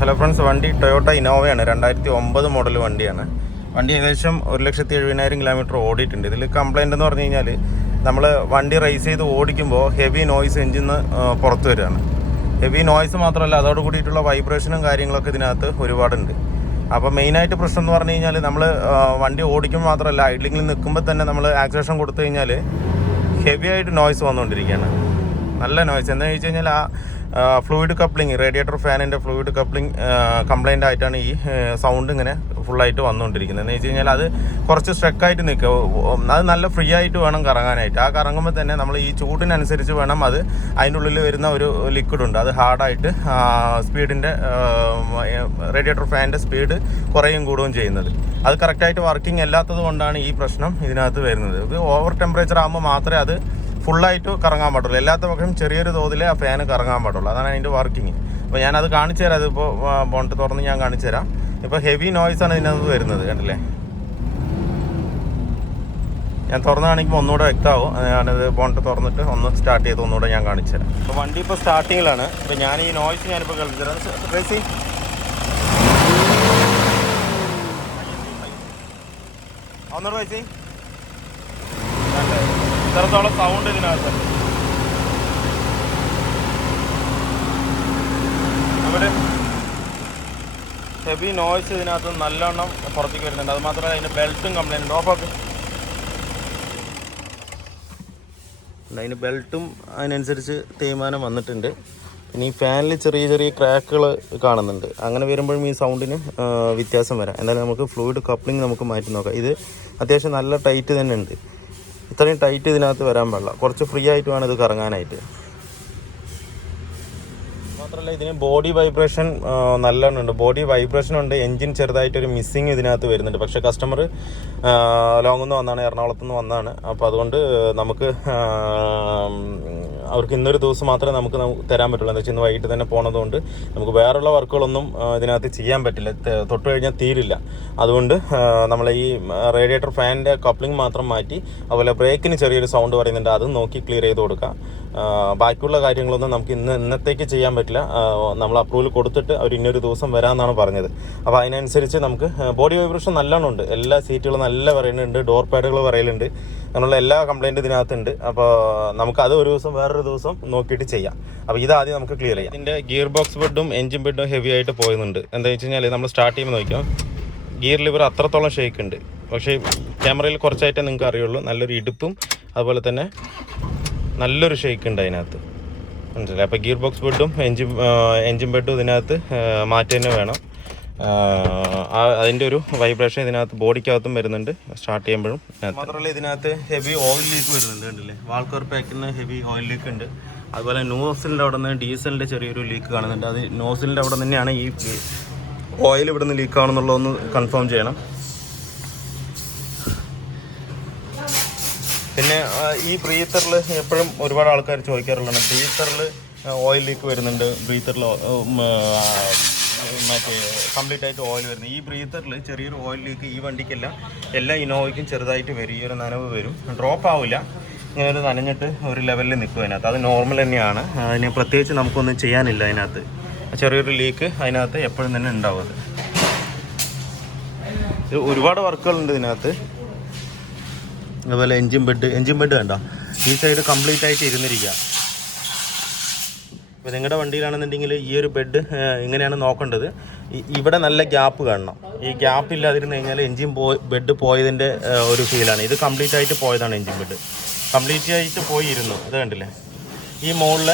Hello friends, വണ്ടി Toyota ഇന്നോവയാണ്. 2009 model വണ്ടിയാണ്. വണ്ടി ഏകദേശം 1,70,000 കിലോമീറ്റർ ഓടിയിട്ടുണ്ട്. ഇതിൽ കംപ്ലയിൻ്റ് എന്ന് പറഞ്ഞു കഴിഞ്ഞാൽ നമ്മൾ വണ്ടി റേസ് ചെയ്ത് ഓടിക്കുമ്പോൾ ഹെവി നോയ്സ് എഞ്ചിന്ന് പുറത്ത് വരികയാണ്. ഹെവി നോയ്സ് മാത്രമല്ല, അതോട് കൂടിയിട്ടുള്ള വൈബ്രേഷനും കാര്യങ്ങളൊക്കെ ഇതിനകത്ത് ഒരുപാടുണ്ട്. അപ്പോൾ മെയിനായിട്ട് പ്രശ്നം എന്ന് പറഞ്ഞു കഴിഞ്ഞാൽ നമ്മൾ വണ്ടി ഓടിക്കുമ്പോൾ മാത്രമല്ല, ഐഡ്ലിങ്ങിൽ നിൽക്കുമ്പോൾ തന്നെ നമ്മൾ ആക്സിലറേഷൻ കൊടുത്തു കഴിഞ്ഞാൽ ഹെവി ആയിട്ട് നോയ്സ് വന്നുകൊണ്ടിരിക്കുകയാണ്. നല്ല നോയ്സ്. എന്താണെന്ന് വെച്ച് കഴിഞ്ഞാൽ ഫ്ലൂയിഡ് കപ്ലിങ്, റേഡിയേറ്റർ ഫാനിൻ്റെ ഫ്ലൂയിഡ് കപ്ലിങ് കംപ്ലൈൻ്റ് ആയിട്ടാണ് ഈ സൗണ്ട് ഇങ്ങനെ ഫുള്ളായിട്ട് വന്നുകൊണ്ടിരിക്കുന്നത്. എന്ന് വെച്ച് കഴിഞ്ഞാൽ അത് കുറച്ച് സ്ട്രെക്കായിട്ട് നിൽക്കുക. അത് നല്ല ഫ്രീ ആയിട്ട് വേണം കറങ്ങാനായിട്ട്. ആ കറങ്ങുമ്പോൾ തന്നെ നമ്മൾ ഈ ചൂടിനനുസരിച്ച് വേണം അത് അതിൻ്റെ ഉള്ളിൽ വരുന്ന ഒരു ലിക്വിഡ് ഉണ്ട്, അത് ഹാർഡായിട്ട് സ്പീഡിൻ്റെ റേഡിയേറ്റർ ഫാനിൻ്റെ സ്പീഡ് കുറയും കൂടുകയും ചെയ്യുന്നത്. അത് കറക്റ്റായിട്ട് വർക്കിംഗ് അല്ലാത്തത് കൊണ്ടാണ് ഈ പ്രശ്നം ഇതിനകത്ത് വരുന്നത്. ഇത് ഓവർ ടെമ്പറേച്ചർ ആകുമ്പോൾ മാത്രമേ അത് ഫുള്ളായിട്ട് കറങ്ങാൻ പാടുള്ളൂ. എല്ലാത്ത പക്ഷം ചെറിയൊരു തോതിലേ ആ ഫാന് കറങ്ങാൻ പാടുള്ളൂ. അതാണ് അതിൻ്റെ വർക്കിങ്. അപ്പോൾ ഞാനത് കാണിച്ചു തരാം. അതിപ്പോൾ ബോണ്ട് തുറന്ന് ഞാൻ കാണിച്ചു തരാം. ഇപ്പോൾ ഹെവി നോയ്സാണ് ഇതിനകത്ത് വരുന്നത്, കണ്ടില്ലേ? ഞാൻ തുറന്ന് കാണിക്കുമ്പോൾ ഒന്നുകൂടെ വ്യക്തമാവും. ഞാനത് ബോണ്ട് തുറന്നിട്ട് ഒന്ന് സ്റ്റാർട്ട് ചെയ്ത് ഒന്നുകൂടെ ഞാൻ കാണിച്ചു തരാം. അപ്പോൾ വണ്ടി ഇപ്പോൾ സ്റ്റാർട്ടിങ്ങിലാണ്. അപ്പോൾ ഞാൻ ഈ നോയ്സ് ഞാനിപ്പോൾ കളിച്ചു തരാം. റേസി ഒന്നുകൂടെ റേസി ഇത്രത്തോളം സൗണ്ട് ഇതിനകത്ത്. അവിടെ ഹെവി നോയ്സ് ഇതിനകത്ത് നല്ലോണം പുറത്തേക്ക് വരുന്നുണ്ട്. അത് മാത്രമല്ല അതിൻ്റെ ബെൽറ്റും കംപ്ലൈൻറ്റ് ഉണ്ട്. ഓഫാക്ക്. അതിന് ബെൽറ്റും അതിനനുസരിച്ച് തേയ്മാനം വന്നിട്ടുണ്ട്. ഇനി ഈ ഫാനിൽ ചെറിയ ചെറിയ ക്രാക്കുകൾ കാണുന്നുണ്ട്. അങ്ങനെ വരുമ്പോഴും ഈ സൗണ്ടിന് വ്യത്യാസം വരാം. എന്തായാലും നമുക്ക് ഫ്ലൂയിഡ് കപ്ലിംഗ് നമുക്ക് മാറ്റി നോക്കാം. ഇത് അത്യാവശ്യം നല്ല ടൈറ്റ് തന്നെ ഉണ്ട്. ഇത്രയും ടൈറ്റ് ഇതിനകത്ത് വരാൻ പാടില്ല. കുറച്ച് ഫ്രീ ആയിട്ട് വേണം ഇത് കറങ്ങാനായിട്ട്. മാത്രമല്ല ഇതിന് ബോഡി വൈബ്രേഷൻ നല്ലോണം ഉണ്ട്. ബോഡി വൈബ്രേഷൻ ഉണ്ട്. എൻജിൻ ചെറുതായിട്ടൊരു മിസ്സിങ് ഇതിനകത്ത് വരുന്നുണ്ട്. പക്ഷേ കസ്റ്റമർ ലോങ്ങിൽ നിന്ന് വന്നതാണ്, എറണാകുളത്ത് നിന്ന് വന്നതാണ്. അപ്പോൾ അതുകൊണ്ട് നമുക്ക് അവർക്ക് ഇന്നൊരു ദിവസം മാത്രമേ നമുക്ക് തരാൻ പറ്റുള്ളൂ. എന്താ വെച്ചാൽ ഇന്ന് വൈകിട്ട് തന്നെ പോണതുകൊണ്ട് നമുക്ക് വേറെയുള്ള വർക്കുകളൊന്നും ഇതിനകത്ത് ചെയ്യാൻ പറ്റില്ല. തൊട്ട് കഴിഞ്ഞാൽ തീരില്ല. അതുകൊണ്ട് നമ്മൾ ഈ റേഡിയേറ്റർ ഫാനിൻ്റെ കപ്ലിംഗ് മാത്രം മാറ്റി, അതുപോലെ ബ്രേക്കിന് ചെറിയൊരു സൗണ്ട് പറയുന്നുണ്ട്, അതും നോക്കി ക്ലിയർ ചെയ്ത് കൊടുക്കാം. ബാക്കിയുള്ള കാര്യങ്ങളൊന്നും നമുക്ക് ഇന്നത്തേക്ക് ചെയ്യാൻ പറ്റില്ല. നമ്മൾ അപ്രൂവൽ കൊടുത്തിട്ട് അവർ ഇന്നൊരു ദിവസം വരാമെന്നാണ് പറഞ്ഞത്. അപ്പോൾ അതിനനുസരിച്ച് നമുക്ക് ബോഡി വൈബ്രേഷൻ നല്ലോണം ഉണ്ട്. എല്ലാ സീറ്റുകളും നല്ല പറയുന്നുണ്ട്, ഡോർ പാഡുകൾ പറയലുണ്ട്, അങ്ങനെയുള്ള എല്ലാ കംപ്ലൈൻറ്റ് ഇതിനകത്തുണ്ട്. അപ്പോൾ നമുക്കത് ഒരു ദിവസം വേറൊരു ദിവസം നോക്കിയിട്ട് ചെയ്യാം. അപ്പോൾ ഇതാദ്യം നമുക്ക് ക്ലിയർ ചെയ്യാം. ഇതിൻ്റെ ഗിയർ ബോക്സ് ബെഡും എൻജിൻ ബെഡും ഹെവി ആയിട്ട് പോയുന്നുണ്ട്. എന്താ വെച്ച് കഴിഞ്ഞാൽ നമ്മൾ സ്റ്റാർട്ട് ചെയ്യുമ്പോൾ നോക്കിയാൽ ഗിയർ ലിവർ അത്രത്തോളം ഷേക്ക് ഉണ്ട്. പക്ഷേ ക്യാമറയിൽ കുറച്ചായിട്ടേ നിങ്ങൾക്ക് അറിയുള്ളൂ. നല്ലൊരു ഇടുപ്പും അതുപോലെ തന്നെ നല്ലൊരു ഷേക്ക് ഉണ്ട് അതിനകത്ത്, മനസ്സിലായി? അപ്പോൾ ഗിയർ ബോക്സ് ബെഡും എൻജിൻ ബെഡും ഇതിനകത്ത് മാറ്റി തന്നെ വേണം. അതിൻ്റെ ഒരു വൈബ്രേഷൻ ഇതിനകത്ത് ബോഡിക്കകത്തും വരുന്നുണ്ട് സ്റ്റാർട്ട് ചെയ്യുമ്പോഴും. മാത്രമല്ല ഇതിനകത്ത് ഹെവി ഓയിൽ ലീക്ക് വരുന്നുണ്ട്, കണ്ടില്ലേ? വാൾക്കർ പാക്കിന് ഹെവി ഓയിൽ ലീക്ക് ഉണ്ട്. അതുപോലെ നോസിലിൻ്റെ അവിടെ നിന്ന് ഡീസലിൻ്റെ ചെറിയൊരു ലീക്ക് കാണുന്നുണ്ട്. അത് നോസിലിൻ്റെ അവിടെ തന്നെയാണ് ഈ ഓയിൽ ഇവിടെ നിന്ന് ലീക്ക് ആണെന്നുള്ളതൊന്ന് കൺഫേം ചെയ്യണം. പിന്നെ ഈ ബ്രീത്തറിൽ എപ്പോഴും ഒരുപാട് ആൾക്കാർ ചോദിക്കാറുള്ളതാണ്, ബ്രീത്തറിൽ ഓയിൽ ലീക്ക് വരുന്നുണ്ട്, ബ്രീത്തറിൽ മറ്റേ കംപ്ലീറ്റ് ആയിട്ട് ഓയിൽ വരുന്നത്. ഈ ബ്രീത്തറിൽ ചെറിയൊരു ഓയിൽ ലീക്ക് ഈ വണ്ടിക്കല്ല, എല്ലാ ഇന്നോവയ്ക്കും ചെറുതായിട്ട് വരും. ഈ ഒരു നനവ് വരും, ഡ്രോപ്പ് ആവില്ല. ഇങ്ങനെ ഒരു നനഞ്ഞിട്ട് ഒരു ലെവലിൽ നിൽക്കും അതിനകത്ത്. അത് നോർമൽ തന്നെയാണ്. അതിന് പ്രത്യേകിച്ച് നമുക്കൊന്നും ചെയ്യാനില്ല. അതിനകത്ത് ചെറിയൊരു ലീക്ക് അതിനകത്ത് എപ്പോഴും തന്നെ ഉണ്ടാവും. ഒരുപാട് വർക്കുകളുണ്ട് ഇതിനകത്ത്. അതുപോലെ എൻജിൻ ബെഡ് കണ്ടോ, ഈ സൈഡ് കംപ്ലീറ്റ് ആയിട്ട് ഇരുന്നിരിക്കുക. ഇപ്പോൾ നിങ്ങളുടെ വണ്ടിയിലാണെന്നുണ്ടെങ്കിൽ ഈ ഒരു ബെഡ് ഇങ്ങനെയാണ് നോക്കേണ്ടത്. ഇവിടെ നല്ല ഗ്യാപ്പ് കാണണം. ഈ ഗ്യാപ്പ് ഇല്ലാതിരുന്ന് കഴിഞ്ഞാൽ ബെഡ് പോയതിൻ്റെ ഒരു ഫീലാണ്. ഇത് കംപ്ലീറ്റ് ആയിട്ട് പോയതാണ്. എൻജിൻ ബെഡ് കംപ്ലീറ്റ് ആയിട്ട് പോയിരുന്നു. ഇത് കണ്ടില്ലേ? ഈ മുകളിൽ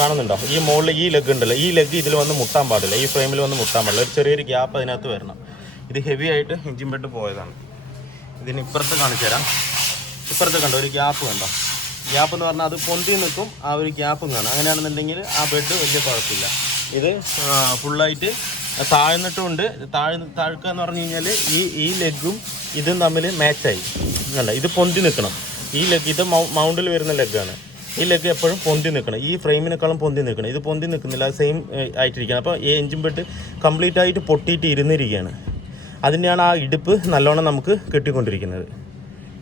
കാണുന്നുണ്ടോ? ഈ മുകളിൽ ഈ ലെഗ് ഉണ്ടല്ലോ, ഈ ലെഗ് ഇതിൽ വന്ന് മുട്ടാൻ പാടില്ല, ഈ ഫ്രെയിമിൽ വന്ന് മുട്ടാൻ പാടില്ല. ഒരു ചെറിയൊരു ഗ്യാപ്പ് അതിനകത്ത് വരണം. ഇത് ഹെവി ആയിട്ട് എൻജിൻ ബെഡ് പോയതാണ്. ഇതിന് ഇപ്പുറത്ത് കാണിച്ചു തരാം. ഇപ്പുറത്ത് കണ്ടോ ഒരു ഗ്യാപ്പ് കണ്ടോ? ഗ്യാപ്പ് എന്ന് പറഞ്ഞാൽ അത് പൊന്തി നിൽക്കും, ആ ഒരു ഗ്യാപ്പും കാണാം. അങ്ങനെയാണെന്നുണ്ടെങ്കിൽ ആ ബെഡ് വലിയ കുഴപ്പമില്ല. ഇത് ഫുള്ളായിട്ട് താഴ്ന്നിട്ടുമുണ്ട്. താഴ്ക്കുക എന്ന് പറഞ്ഞു കഴിഞ്ഞാൽ ഈ ലെഗും ഇതും തമ്മിൽ മാച്ചായി കണ്ടോ. ഇത് പൊന്തി നിൽക്കണം. ഈ ലെഗ് ഇത് മൗണ്ടിൽ വരുന്ന ലെഗാണ്. ഈ ലെഗ് എപ്പോഴും പൊന്തി നിൽക്കണം. ഈ ഫ്രെയിമിനേക്കാളും പൊന്തി നിൽക്കണം. ഇത് പൊന്തി നിൽക്കുന്നില്ല, അത് സെയിം ആയിട്ടിരിക്കുകയാണ്. അപ്പോൾ ഈ എൻജിൻ ബെഡ് കംപ്ലീറ്റ് ആയിട്ട് പൊട്ടിയിട്ട് ഇരുന്നിരിക്കുകയാണ്. അതിൻ്റെയാണ് ആ ഇടുപ്പ് നല്ലോണം നമുക്ക് കെട്ടിക്കൊണ്ടിരിക്കുന്നത്,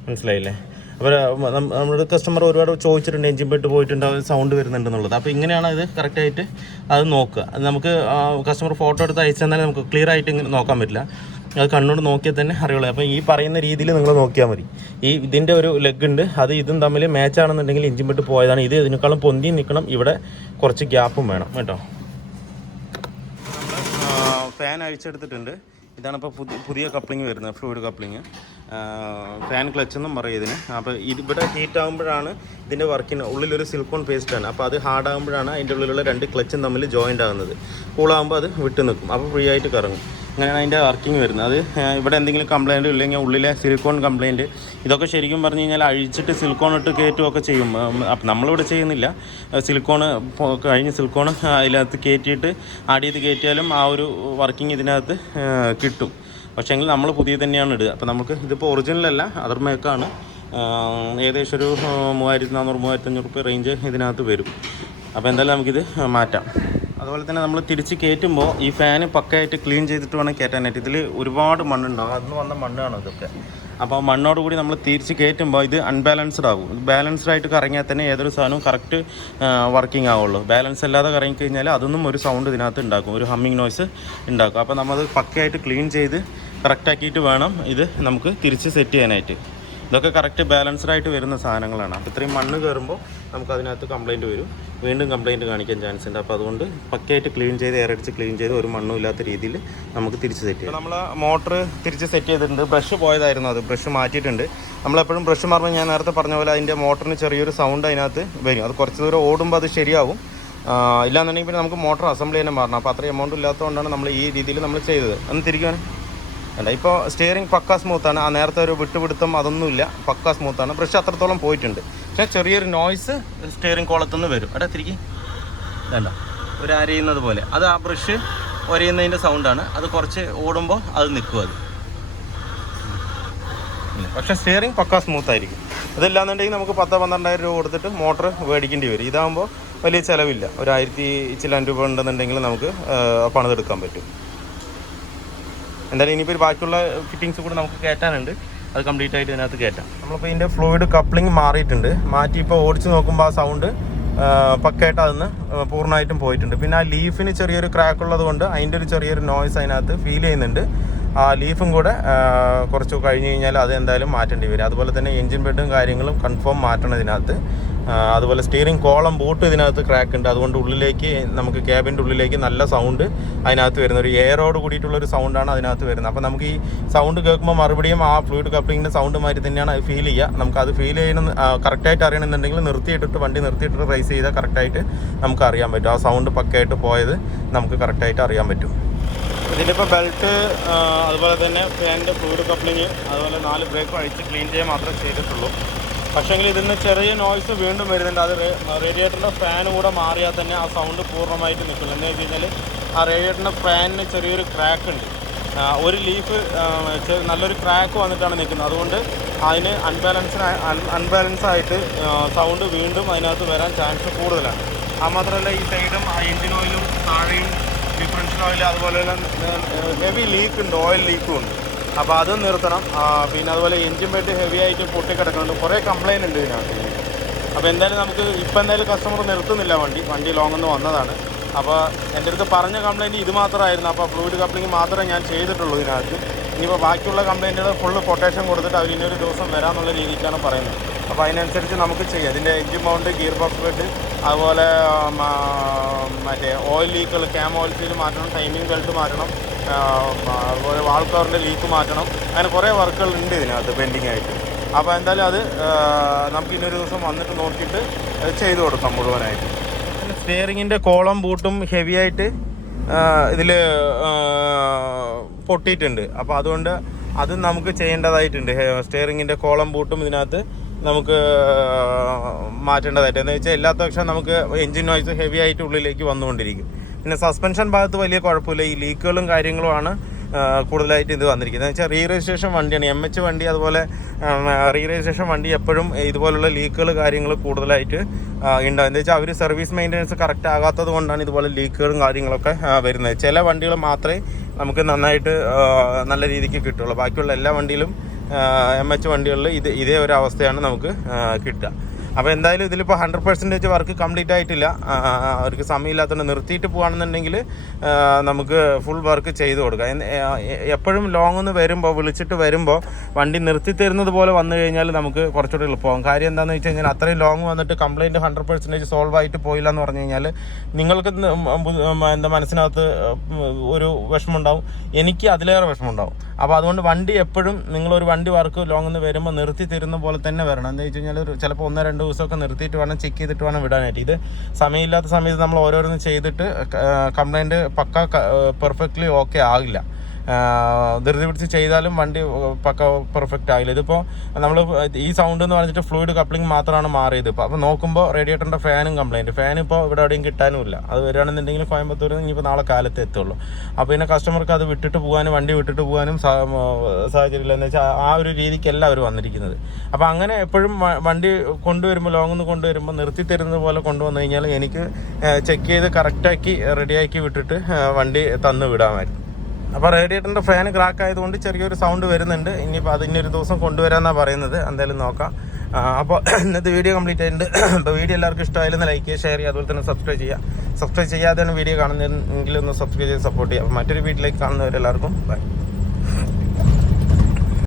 മനസ്സിലായില്ലേ? അപ്പോൾ നമ്മുടെ കസ്റ്റമർ ഒരുപാട് ചോദിച്ചിട്ടുണ്ട് എഞ്ചിൻ പെട്ട് പോയിട്ടുണ്ട്, സൗണ്ട് വരുന്നുണ്ടെന്നുള്ളത്. അപ്പോൾ ഇങ്ങനെയാണ് ഇത് കറക്റ്റായിട്ട് അത് നോക്കുക. അത് നമുക്ക് കസ്റ്റമർ ഫോട്ടോ എടുത്ത് അയച്ചു തന്നാൽ നമുക്ക് ക്ലിയർ ആയിട്ട് ഇങ്ങനെ നോക്കാൻ പറ്റില്ല, അത് കണ്ണോട് നോക്കിയാൽ തന്നെ അറിയുള്ളൂ. അപ്പോൾ ഈ പറയുന്ന രീതിയിൽ നിങ്ങൾ നോക്കിയാൽ മതി. ഇതിൻ്റെ ഒരു ലെഗ് ഉണ്ട്, അത് ഇതും തമ്മിൽ മാച്ച് ആണെന്നുണ്ടെങ്കിൽ എഞ്ചിൻ പെട്ട് പോയതാണ്. ഇത് ഇതിനേക്കാളും പൊന്തി നിൽക്കണം, ഇവിടെ കുറച്ച് ഗ്യാപ്പും വേണം കേട്ടോ. നമ്മൾ ഫാൻ അഴിച്ചെടുത്തിട്ടുണ്ട്. ഇതാണിപ്പോൾ പുതിയ കപ്ലിങ് വരുന്നത്, ഫ്ലൂയിഡ് കപ്ലിങ്. ഫാൻ ക്ലച്ച് എന്നും പറയും ഇതിന്. അപ്പോൾ ഇവിടെ ഹീറ്റ് ആകുമ്പോഴാണ് ഇതിൻ്റെ വർക്കിന് ഉള്ളിലൊരു സിലിക്കോൺ പേസ്റ്റാണ്. അപ്പോൾ അത് ഹാർഡ് ആകുമ്പോഴാണ് അതിൻ്റെ ഉള്ളിലുള്ള 2 ക്ലച്ചും തമ്മിൽ ജോയിൻ്റ് ആകുന്നത്. കൂളാകുമ്പോൾ അത് വിട്ട് നിൽക്കും, അപ്പോൾ ഫ്രീ ആയിട്ട് കറങ്ങും. അങ്ങനെയാണ് അതിൻ്റെ വർക്കിംഗ് വരുന്നത്. അത് ഇവിടെ എന്തെങ്കിലും കംപ്ലയിൻറ്റ് ഇല്ലെങ്കിൽ ഉള്ളിലെ സിലിക്കോൺ കംപ്ലയിൻറ്റ്, ഇതൊക്കെ ശരിക്കും പറഞ്ഞു കഴിഞ്ഞാൽ അഴിച്ചിട്ട് സിലിക്കോൺ ഇട്ട് കയറ്റുമൊക്കെ ചെയ്യും. അപ്പം നമ്മളിവിടെ ചെയ്യുന്നില്ല. സിലിക്കോൺ കഴിഞ്ഞ് സിലിക്കോൺ അതിനകത്ത് കയറ്റിയിട്ട് ആഡ് ചെയ്ത് കയറ്റിയാലും ആ ഒരു വർക്കിംഗ് ഇതിനകത്ത് കിട്ടും. പക്ഷേങ്കിൽ നമ്മൾ പുതിയ തന്നെയാണ് ഇടുക. അപ്പോൾ നമുക്ക് ഇതിപ്പോൾ ഒറിജിനലല്ല, അതർ മേക്കാണ്. ഏകദേശം ഒരു 3400-3500 രൂപ റേഞ്ച് ഇതിനകത്ത് വരും. അപ്പോൾ എന്തായാലും നമുക്കിത് മാറ്റാം. അതുപോലെ തന്നെ നമ്മൾ തിരിച്ച് കയറ്റുമ്പോൾ ഈ ഫാന് പക്കയായിട്ട് ക്ലീൻ ചെയ്തിട്ട് വേണം കയറ്റാനായിട്ട്. ഇതിൽ ഒരുപാട് മണ്ണുണ്ടാകും, അതിന് വന്ന മണ്ണാണ് ഇതൊക്കെ. അപ്പോൾ മണ്ണോട് കൂടി നമ്മൾ തിരിച്ച് കയറ്റുമ്പോൾ ഇത് അൺബാലൻസ്ഡ് ആകും. ബാലൻസ്ഡ് ആയിട്ട് കറങ്ങിയാൽ തന്നെ ഏതൊരു സാധനവും കറക്റ്റ് വർക്കിംഗ് ആവുള്ളൂ. ബാലൻസ് അല്ലാതെ കറങ്ങിക്കഴിഞ്ഞാൽ അതൊന്നും ഒരു സൗണ്ട് ഇതിനകത്ത് ഉണ്ടാക്കും, ഒരു ഹമ്മിങ് നോയ്സ് ഉണ്ടാക്കും. അപ്പോൾ നമ്മളത് പക്കയായിട്ട് ക്ലീൻ ചെയ്ത് കറക്റ്റാക്കിയിട്ട് വേണം ഇത് നമുക്ക് തിരിച്ച് സെറ്റ് ചെയ്യാനായിട്ട്. ഇതൊക്കെ കറക്റ്റ് ബാലൻസ്ഡ് ആയിട്ട് വരുന്ന സാധനങ്ങളാണ്. അപ്പോൾ ഇത്രയും മണ്ണ് കയറുമ്പോൾ നമുക്ക് അതിനകത്ത് കംപ്ലയിൻറ്റ് വരും, വീണ്ടും കംപ്ലയിൻറ്റ് കാണിക്കാൻ ചാൻസ് ഉണ്ട്. അപ്പോൾ അതുകൊണ്ട് പക്കയായിട്ട് ക്ലീൻ ചെയ്ത് എയറടിച്ച് ക്ലീൻ ചെയ്ത് ഒരു മണ്ണും ഇല്ലാത്ത രീതിയിൽ നമുക്ക് തിരിച്ച് സെറ്റ് ചെയ്യാം. നമ്മൾ മോട്ടർ തിരിച്ച് സെറ്റ് ചെയ്തിട്ടുണ്ട്. ബ്രഷ് പോയതായിരുന്നു, അത് ബ്രഷ് മാറ്റിയിട്ടുണ്ട്. നമ്മളെപ്പോഴും ബ്രഷ് മാറുമ്പോൾ ഞാൻ നേരത്തെ പറഞ്ഞ പോലെ അതിൻ്റെ മോട്ടറിന് ചെറിയൊരു സൗണ്ട് അതിനകത്ത് വരും. അത് കുറച്ച് ദൂരം ഓടുമ്പോൾ അത് ശരിയാവും. ഇല്ലാന്നുണ്ടെങ്കിൽ പിന്നെ നമുക്ക് മോട്ടർ അസംബ്ലി തന്നെ മാറണം. അപ്പോൾ അത്രയും എമൗണ്ട് ഇല്ലാത്തതുകൊണ്ടാണ് നമ്മൾ ഈ രീതിയിൽ നമ്മൾ ചെയ്തത്. ഒന്ന് തിരിക്കുകയാണ് അല്ല. ഇപ്പോൾ സ്റ്റിയറിംഗ് പക്ക സ്മൂത്താണ്. ആ നേരത്തെ ഒരു വിട്ടുപിടുത്തം അതൊന്നുമില്ല, പക്ക സ്മൂത്താണ്. ബ്രഷ് അത്രത്തോളം പോയിട്ടുണ്ട്. പക്ഷേ ചെറിയൊരു നോയ്സ് സ്റ്റിയറിംഗ് കോളത്തുനിന്ന് വരും. അവിടെ തിരികെ വേണ്ട ഒരു അരയുന്നത് പോലെ, അത് ആ ബ്രഷ് ഒരയുന്നതിൻ്റെ സൗണ്ടാണ്. അത് കുറച്ച് ഓടുമ്പോൾ അത് നിൽക്കും. അത് പക്ഷേ സ്റ്റിയറിംഗ് പക്ക സ്മൂത്തായിരിക്കും. അതില്ലാന്നുണ്ടെങ്കിൽ നമുക്ക് 10-12,000 രൂപ കൊടുത്തിട്ട് മോട്ടർ മേടിക്കേണ്ടി വരും. ഇതാകുമ്പോൾ വലിയ ചിലവില്ല. ഒരു 1000 ചില്ലാൻ രൂപ ഉണ്ടെന്നുണ്ടെങ്കിൽ നമുക്ക് പണിതെടുക്കാൻ പറ്റും. എന്തായാലും ഇനിയിപ്പോൾ ബാക്കിയുള്ള ഫിറ്റിങ്സ് കൂടെ നമുക്ക് കയറ്റാനുണ്ട്, അത് കംപ്ലീറ്റ് ആയിട്ട് ഇതിനകത്ത് കയറ്റാം. നമ്മളിപ്പോൾ ഇതിൻ്റെ ഫ്ലൂയിഡ് കപ്ലിംഗ് മാറിയിട്ടുണ്ട്. മാറ്റി ഇപ്പോൾ ഓടിച്ച് നോക്കുമ്പോൾ ആ സൗണ്ട് പക്കയായിട്ട് അതിന് പൂർണ്ണമായിട്ടും പോയിട്ടുണ്ട്. പിന്നെ ആ ലീഫിന് ചെറിയൊരു ക്രാക്ക് ഉള്ളത് കൊണ്ട് അതിൻ്റെ ഒരു ചെറിയൊരു നോയ്സ് അതിനകത്ത് ഫീൽ ചെയ്യുന്നുണ്ട്. ആ ലീഫും കൂടെ കുറച്ച് കഴിഞ്ഞ് കഴിഞ്ഞാൽ അത് എന്തായാലും മാറ്റേണ്ടി വരും. അതുപോലെ തന്നെ എൻജിൻ ബെഡും കാര്യങ്ങളും കൺഫേം മാറ്റണം ഇതിനകത്ത്. അതുപോലെ സ്റ്റിയറിംഗ് കോളം ബൂട്ട് ഇതിനകത്ത് ക്രാക്ക് ഉണ്ട്. അതുകൊണ്ട് ഉള്ളിലേക്ക് നമുക്ക് ക്യാബിൻ്റെ ഉള്ളിലേക്ക് നല്ല സൗണ്ട് അതിനകത്ത് വരുന്ന ഒരു എയറോട് കൂടിയിട്ടുള്ളൊരു സൗണ്ടാണ് അതിനകത്ത് വരുന്നത്. അപ്പോൾ നമുക്ക് ഈ സൗണ്ട് കേൾക്കുമ്പോൾ മറുപടിയും ആ ഫ്ലൂയിഡ് കപ്ലിങ്ങിൻ്റെ സൗണ്ട് മാതിരി തന്നെയാണ് അത് ഫീൽ ചെയ്യുക. നമുക്കത് ഫീൽ ചെയ്യണം കറക്റ്റായിട്ട് അറിയണമെന്നുണ്ടെങ്കിൽ വണ്ടി നിർത്തിയിട്ടിട്ട് റൈസ് ചെയ്താൽ കറക്റ്റായിട്ട് നമുക്ക് അറിയാൻ പറ്റും. ആ സൗണ്ട് പക്കയായിട്ട് പോയത് നമുക്ക് കറക്റ്റായിട്ട് അറിയാൻ പറ്റും. ഇതിൻ്റെ ഇപ്പോൾ ബെൽറ്റ്, അതുപോലെ തന്നെ ഫാനിൻ്റെ ഫ്ലൂയിഡ് കപ്ലിങ്, അതുപോലെ 4 ബ്രേക്കും അഴിച്ച് ക്ലീൻ ചെയ്യാൻ മാത്രമേ ചെയ്തിട്ടുള്ളൂ. പക്ഷേങ്കിൽ ഇതിന് ചെറിയ നോയ്സ് വീണ്ടും വരുന്നുണ്ട്. അത് റേഡിയേറ്ററിൻ്റെ ഫാൻ കൂടെ മാറിയാൽ തന്നെ ആ സൗണ്ട് പൂർണ്ണമായിട്ട് നിൽക്കില്ല. എന്ന് വെച്ച് കഴിഞ്ഞാൽ ആ റേഡിയേറ്ററിൻ്റെ ഫാനിന് ചെറിയൊരു ക്രാക്ക് ഉണ്ട്. ഒരു ലീഫ് നല്ലൊരു ക്രാക്ക് വന്നിട്ടാണ് നിൽക്കുന്നത്. അതുകൊണ്ട് അതിന് അൺബാലൻസായിട്ട് സൗണ്ട് വീണ്ടും അതിനകത്ത് വരാൻ ചാൻസ് കൂടുതലാണ്. ആ മാത്രമല്ല ഈ സൈഡും ആ എൻജിൻ ഓയിലും താഴെയും ഡിഫറൻഷ്യൽ ഓയിൽ, അതുപോലെ ഹെവി ലീക്ക് ഉണ്ട്, ഓയിൽ ലീക്കും ഉണ്ട്. അപ്പോൾ അത് നിർത്തണം. പിന്നെ അതുപോലെ എൻജിൻ ബെഡ് ഹെവി ആയിട്ട് പൊട്ടിക്കിടക്കുന്നുണ്ട്. കുറേ കംപ്ലയിൻ്റ് ഉണ്ട് ഇതിനകത്ത്. അപ്പോൾ എന്തായാലും നമുക്ക് ഇപ്പം എന്തായാലും കസ്റ്റമർ നിർത്തുന്നില്ല, വണ്ടി ലോങ്ങെന്ന് വന്നതാണ്. അപ്പോൾ എൻ്റെ അടുത്ത് പറഞ്ഞ കംപ്ലയിൻറ്റ് ഇത് മാത്രമായിരുന്നു. അപ്പോൾ ഫ്ലൂയിഡ് കപ്ലിങ് മാത്രമേ ഞാൻ ചെയ്തിട്ടുള്ളൂ ഇതിനകത്ത്. ഇനിയിപ്പോൾ ബാക്കിയുള്ള കംപ്ലയിൻറ്റുകൾ ഫുള്ള് കൊട്ടേഷൻ കൊടുത്തിട്ട് അവർ ഇനിയൊരു ദിവസം വരാമെന്നുള്ള രീതിക്കാണ് പറയുന്നത്. അപ്പോൾ അതിനനുസരിച്ച് നമുക്ക് ചെയ്യാം. ഇതിൻ്റെ engine mount, gear box bed, അതുപോലെ മറ്റേ ഓയിൽ ലീക്കുകൾ, ക്യാം ഓയിൽ സീൽ മാറ്റണം, ടൈമിംഗ് ബെൽറ്റ് മാറ്റണം, അതുപോലെ വാൾ കവറിൻ്റെ ലീക്ക് മാറ്റണം. അങ്ങനെ കുറേ വർക്കുകൾ ഉണ്ട് ഇതിനകത്ത് പെൻഡിങ് ആയിട്ട്. അപ്പോൾ എന്തായാലും അത് നമുക്ക് ഇന്നൊരു ദിവസം വന്നിട്ട് നോക്കിയിട്ട് ചെയ്ത് കൊടുക്കാം മുഴുവനായിട്ട്. പിന്നെ സ്റ്റിയറിങ്ങിൻ്റെ കോളം ബൂട്ടും ഹെവി ആയിട്ട് ഇതിൽ പൊട്ടിയിട്ടുണ്ട്. അപ്പോൾ അതുകൊണ്ട് അത് നമുക്ക് ചെയ്യേണ്ടതായിട്ടുണ്ട്. സ്റ്റിയറിങ്ങിൻ്റെ കോളം ബൂട്ടും ഇതിനകത്ത് നമുക്ക് മാറ്റേണ്ടതായിട്ട്. എന്ന് വെച്ചാൽ ഇല്ലാത്ത പക്ഷം നമുക്ക് എൻജിൻ നോയ്സ് ഹെവി ആയിട്ട് ഉള്ളിലേക്ക് വന്നുകൊണ്ടിരിക്കും. പിന്നെ സസ്പെൻഷൻ ഭാഗത്ത് വലിയ കുഴപ്പമില്ല. ഈ ലീക്കുകളും കാര്യങ്ങളുമാണ് കൂടുതലായിട്ട് ഇത് വന്നിരിക്കുന്നത്. എന്ന് വെച്ചാൽ റീ രജിസ്ട്രേഷൻ വണ്ടിയാണ്, MH വണ്ടി. അതുപോലെ റീ രജിസ്ട്രേഷൻ വണ്ടി എപ്പോഴും ഇതുപോലുള്ള ലീക്കുകൾ കാര്യങ്ങൾ കൂടുതലായിട്ട് ഉണ്ടാകും. എന്താ വെച്ചാൽ അവർ സർവീസ് മെയിൻ്റനൻസ് കറക്റ്റ് ആകാത്തത് കൊണ്ടാണ് ഇതുപോലെ ലീക്കുകളും കാര്യങ്ങളൊക്കെ വരുന്നത്. ചില വണ്ടികൾ മാത്രമേ നമുക്ക് നന്നായിട്ട് നല്ല രീതിക്ക് കിട്ടുള്ളൂ. ബാക്കിയുള്ള എല്ലാ വണ്ടിയിലും MH വണ്ടികളിൽ ഇതേ ഒരു അവസ്ഥയാണ് നമുക്ക് കിട്ടുക. അപ്പോൾ എന്തായാലും ഇതിലിപ്പോൾ 100% വർക്ക് കംപ്ലീറ്റ് ആയിട്ടില്ല. അവർക്ക് സമയമില്ലാത്തതുകൊണ്ട് നിർത്തിയിട്ട് പോകുകയാണെന്നുണ്ടെങ്കിൽ നമുക്ക് ഫുൾ വർക്ക് ചെയ്ത് കൊടുക്കാം. എപ്പോഴും ലോങ് ഒന്ന് വരുമ്പോൾ വിളിച്ചിട്ട് വരുമ്പോൾ വണ്ടി നിർത്തി തരുന്നത് പോലെ വന്നു കഴിഞ്ഞാൽ നമുക്ക് കുറച്ചുകൂടി എളുപ്പമാകും. കാര്യം എന്താണെന്ന് വെച്ച് കഴിഞ്ഞാൽ അത്രയും ലോങ് വന്നിട്ട് കംപ്ലയിൻറ്റ് 100% സോൾവ് ആയിട്ട് പോയില്ല എന്ന് പറഞ്ഞു കഴിഞ്ഞാൽ നിങ്ങൾക്ക് മനസ്സിനകത്ത് ഒരു വിഷമമുണ്ടാവും, എനിക്ക് അതിലേറെ വിഷമമുണ്ടാവും. അപ്പോൾ അതുകൊണ്ട് വണ്ടി എപ്പോഴും നിങ്ങളൊരു വണ്ടി വർക്ക് ലോങ് നിന്ന് വരുമ്പോൾ നിർത്തി തരുന്ന പോലെ തന്നെ വരണം. എന്താ വെച്ച് കഴിഞ്ഞാൽ ചിലപ്പോൾ 1-2 ദിവസമൊക്കെ നിർത്തിയിട്ട് വേണം, ചെക്ക് ചെയ്തിട്ട് വേണം വിടാനായിട്ട്. ഇത് സമയമില്ലാത്ത സമയത്ത് നമ്മൾ ഓരോന്ന് ചെയ്തിട്ട് കംപ്ലൈൻറ്റ് പക്ക പെർഫെക്റ്റ്ലി ഓക്കെ ആകില്ല. ധൃതി പിടിച്ച് ചെയ്താലും വണ്ടി പക്ക പെർഫെക്റ്റ് ആകില്ല. ഇതിപ്പോൾ നമ്മൾ ഈ സൗണ്ട് എന്ന് പറഞ്ഞിട്ട് ഫ്ലൂയിഡ് കപ്ലിംഗ് മാത്രമാണ് മാറിയത്. അപ്പോൾ നോക്കുമ്പോൾ റേഡിയേറ്ററിൻ്റെ ഫാനും കംപ്ലൈൻറ്റ്, ഫാൻ ഇപ്പോൾ ഇവിടെ എവിടെയും കിട്ടാനുമില്ല. അത് വരികയാണെന്നുണ്ടെങ്കിൽ കോയമ്പത്തൂർ ഇനിയിപ്പോൾ നാളെ കാലത്ത് എത്തുള്ളൂ. അപ്പോൾ പിന്നെ കസ്റ്റമർക്ക് അത് വിട്ടിട്ട് പോകാനും വണ്ടി വിട്ടിട്ട് പോകാനും സാഹചര്യമില്ല. എന്ന് വെച്ചാൽ ആ ഒരു രീതിക്കല്ല അവർ വന്നിരിക്കുന്നത്. അപ്പോൾ അങ്ങനെ എപ്പോഴും വണ്ടി കൊണ്ടുവരുമ്പോൾ ലോങ്ങിൽ നിന്ന് കൊണ്ടുവരുമ്പോൾ നിർത്തി തരുന്നത് പോലെ കൊണ്ടുവന്നു കഴിഞ്ഞാൽ എനിക്ക് ചെക്ക് ചെയ്ത് കറക്റ്റാക്കി റെഡിയാക്കി വിട്ടിട്ട് വണ്ടി തന്നു വിടാമായിരുന്നു. അപ്പോൾ റേഡിയേറ്ററിൻ്റെ ഫാൻ ക്രാക്ക് ആയതുകൊണ്ട് ചെറിയൊരു സൗണ്ട് വരുന്നുണ്ട്. ഇനിയിപ്പോൾ അതിനൊരു ദിവസം കൊണ്ടുവരാമെന്നാണ് പറയുന്നത്. എന്തായാലും നോക്കാം. അപ്പോൾ ഇന്നത്തെ വീഡിയോ കംപ്ലീറ്റ് ആയിട്ടുണ്ട്. അപ്പോൾ വീഡിയോ എല്ലാവർക്കും ഇഷ്ടമായാലും ലൈക്ക് ചെയ്യുക, ഷെയർ ചെയ്യുക, അതുപോലെ തന്നെ സബ്സ്ക്രൈബ് ചെയ്യുക. സബ്സ്ക്രൈബ് ചെയ്യാതെയാണ് വീഡിയോ കാണുന്നതെങ്കിൽ ഒന്ന് സബ്സ്ക്രൈബ് ചെയ്ത് സപ്പോർട്ട് ചെയ്യുക. അപ്പോൾ മറ്റൊരു വീഡിയോയിലേക്ക് കാണുന്നവരെല്ലാവർക്കും ബൈ.